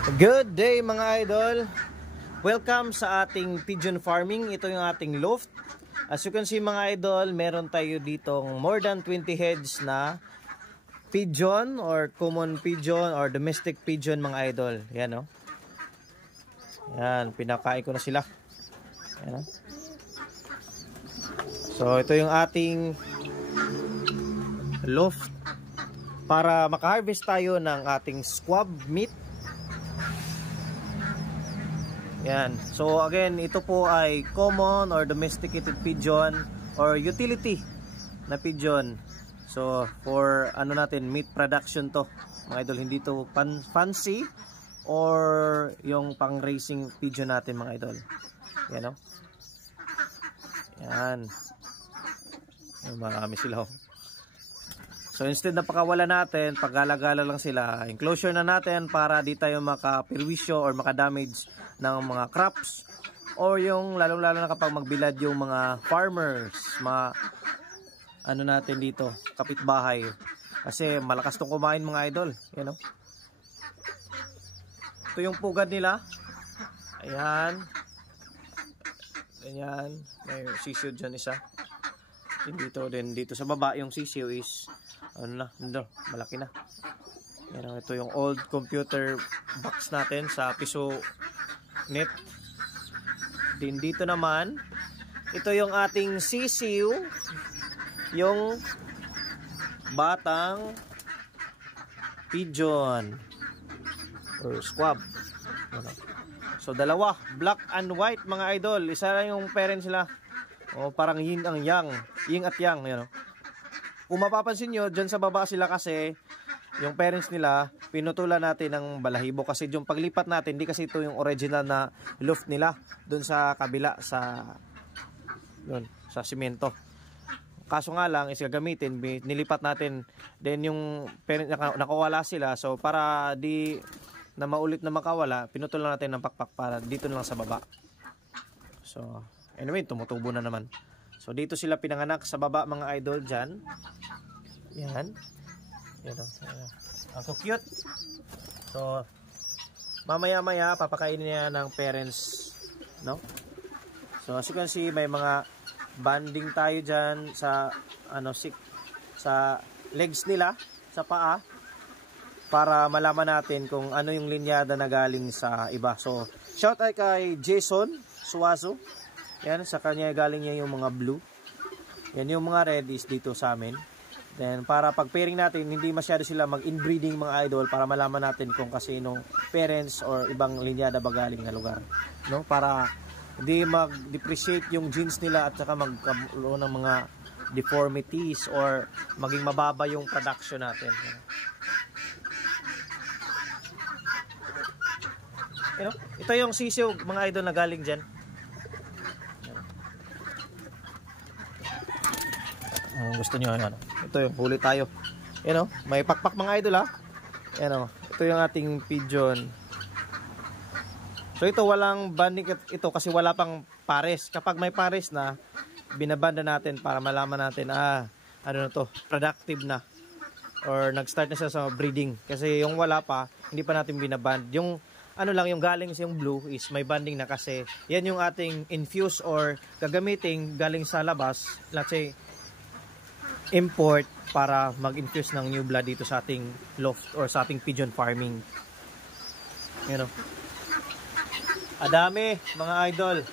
Good day mga idol. Welcome sa ating pigeon farming. Ito yung ating loft. As you can see mga idol, meron tayo ditong more than 20 heads na pigeon or common pigeon or domestic pigeon mga idol. Yan o. Yan, pinakain ko na sila. Yan o. So ito yung ating loft para maka-harvest tayo ng ating squab meat. Yan. So again, ito po ay common or domesticated pigeon or utility na pigeon. So for ano natin, meat production to. Mga idol, hindi to fancy or yung pang racing pigeon natin mga idol. Yan o. Yan. Marami sila. So instead na pakawala natin, paggalagala lang sila, enclosure na natin para di tayo makapirwisyo or makadamage ng mga crops or yung lalong-lalo na kapag magbilad yung mga farmers, mga ano natin dito, kapitbahay. Kasi malakas tong kumain mga idol, you know? Ito yung pugad nila. Ayan. Ayan, may sisiw dyan isa. Dito sa baba yung sisiw is ano na, malaki na. Yan, ito yung old computer box natin sa piso net. Din dito naman, ito yung ating sisiw, yung batang pigeon or squab. So dalawa, black and white mga idol. Isa lang yung parents sila. O parang yin ang yang, yin at yang, you know. Kung mapapansin nyo, dyan sa baba sila kasi yung parents nila, pinutulan natin ng balahibo kasi yung paglipat natin, hindi kasi ito yung original na loft nila doon sa kabila sa simento. Kaso nga lang is gagamitin, nilipat natin, then yung parents nakawala sila, so para di na maulit na makawala, pinutulan natin ng pakpak para dito na lang sa baba. So anyway, tumutubo na naman. So dito sila pinanganak sa baba mga idol dyan. Yan. Yan o. Ang cute. So mamaya-maya papakainin niya ng parents, no? So as you can see, may mga banding tayo dyan sa sa legs nila, sa paa, para malaman natin kung ano yung linyada na galing sa iba. So shout out kay Jason Suazo. Yan, sa kanya galing niya yung mga blue. Yan yung mga red is dito sa amin. Then para pag pairing natin, hindi masyado sila mag-inbreeding mga idol para malaman natin kung kasinong parents or ibang linyada ba galing na lugar. No? Para hindi mag-depreciate yung genes nila at saka magkaroon ng mga deformities or maging mababa yung production natin. You know? Ito yung sisiw mga idol na galing dyan. Gusto nyo, ano? Ito yung huli tayo. You know, may pakpak mga idol ha. You know, ito yung ating pigeon. So ito walang banding ito kasi wala pang pares. Kapag may pares na, binabanda natin para malaman natin ano na to, productive na or nag-start na siya sa breeding. Kasi yung wala pa, hindi pa natin binaband. Yung ano lang, yung galing sa yung blue is may banding na kasi yan yung ating infuse or gagamitin galing sa labas, let's say import para mag-infuse ng new blood dito sa ating loft or sa ating pigeon farming. You know, adami mga idol.